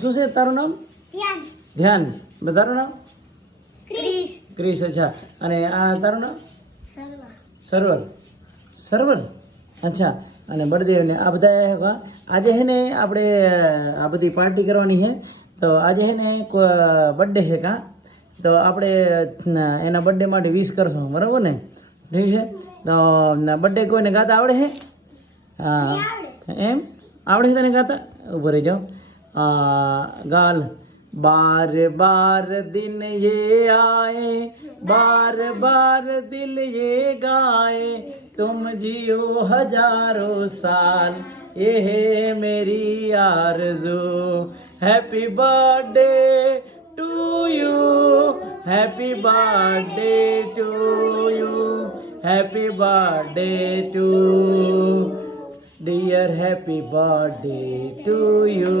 શું છે તારું નામ? ધ્યાન. તારું નામ? ક્રિશ. અચ્છા. અને આ તારું નામ? સરવર. સરવર. અચ્છા. અને બળદેવને આ બધા આજે હે ને આપણે આ બધી પાર્ટી કરવાની છે. તો આજે હે ને બર્થડે છે કા, તો આપણે એના બર્થડે માટે વિશ કરશું, બરાબર ને? ઠીક છે. તો બર્થડે કોઈને ગાતા આવડે છે? હા એમ આવડે છે તને ગાતા? ઉભો રહી જાઓ. ગાલ. बार बार दिन ये आए, बार बार दिल ये गाए, तुम जियो हजारों साल, ये है मेरी आरज़ू. Happy birthday to you, happy birthday to you, happy birthday to dear, happy birthday to you.